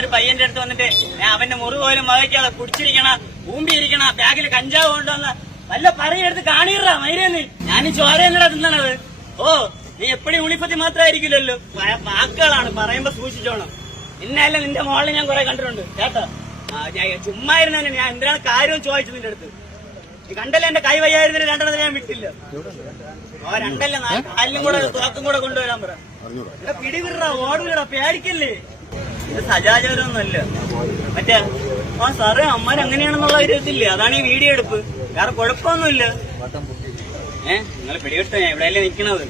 ഒരു പയ്യന്റെ അടുത്ത് വന്നിട്ട് ഞാൻ അവന്റെ മുറി പോലും വകയ്ക്കാതെ കുടിച്ചിരിക്കണ ഊമ്പിയിരിക്കണ ബാഗിൽ കഞ്ചാവ് കൊണ്ടുവന്ന വല്ല പറയെടുത്ത് കാണിടാ മൈരേന്ന് ഞാൻ ചോര എന്നടാ തിന്നണത്. ഓ നീ എപ്പോഴും ഉളിപ്പത്തി മാത്രമായിരിക്കില്ലല്ലോ, വാക്കുകളാണ് പറയുമ്പോ സൂക്ഷിച്ചോണം. നിന്നല്ല നിന്റെ മോളിൽ ഞാൻ കുറെ കണ്ടിട്ടുണ്ട് കേട്ടോ. ചുമ്മാ ഇരുന്നെ ഞാൻ എന്തിനാണ് കാര്യവും ചോദിച്ചു നിന്റെ അടുത്ത്. നീ കണ്ടല്ലേ എന്റെ കൈ വയ്യായിരുന്നില്ല, രണ്ടെണ്ണത്തിന് ഞാൻ വിട്ടില്ല. ഓ രണ്ടല്ല കാലിലും കൂടെ തോക്കും കൂടെ കൊണ്ടുവരാൻ പറ. പിടിവിട ഓടില്ലടാ, പേടിക്കല്ലേ. ഇത് സജാചാരമൊന്നുമല്ല. മറ്റേ സാറേ അമ്മമാരങ്ങനെയാണെന്നുള്ള ഒരു ഇതില്ലേ, അതാണ് ഈ വീഡിയോ എടുപ്പ്. വേറെ കുഴപ്പമൊന്നുമില്ല. നിങ്ങൾ പിടിവിട്ട ഞാൻ ഇവിടെയല്ലേ നിക്കണത്.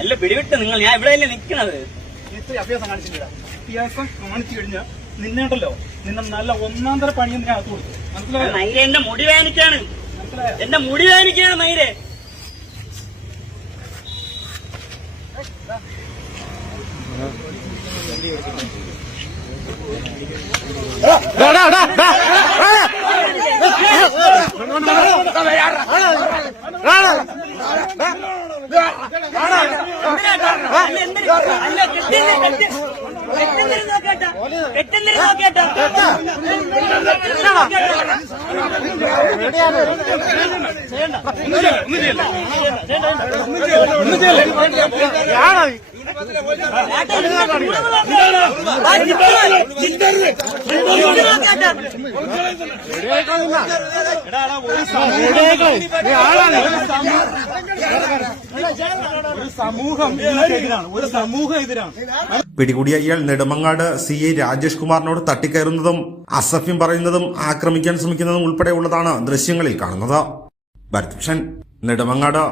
അല്ല പിടിവിട്ട് നിങ്ങൾ, ഞാൻ ഇവിടെയല്ലേ നിക്കണത്. അഭ്യാസം കാണിച്ചില്ല. അഭ്യാസം കാണിച്ചു കഴിഞ്ഞാൽ നിന്നേണ്ടല്ലോ, നിന്നെ നല്ല ഒന്നാം തര പണിയും ഞാൻ അകത്ത് കൊടുത്തു. മനസ്സിലായോ? മൈരെ എന്റെ മുടി വേദനിക്കാണ്, എന്റെ മുടി വേദനിക്കാണ് മൈരെ. സമൂഹം എതിരാണ്. പിടികൂടിയ ഇയാൾ നെടുമങ്ങാട് CI രാജേഷ് കുമാറിനോട് തട്ടിക്കയറുന്നതും അസഭ്യം പറയുന്നതും ആക്രമിക്കാൻ ശ്രമിക്കുന്നതും ഉൾപ്പെടെയുള്ളതാണ് ദൃശ്യങ്ങളിൽ കാണുന്നത്. ഭരത് ഭൂഷൺ, നെടുമങ്ങാട്.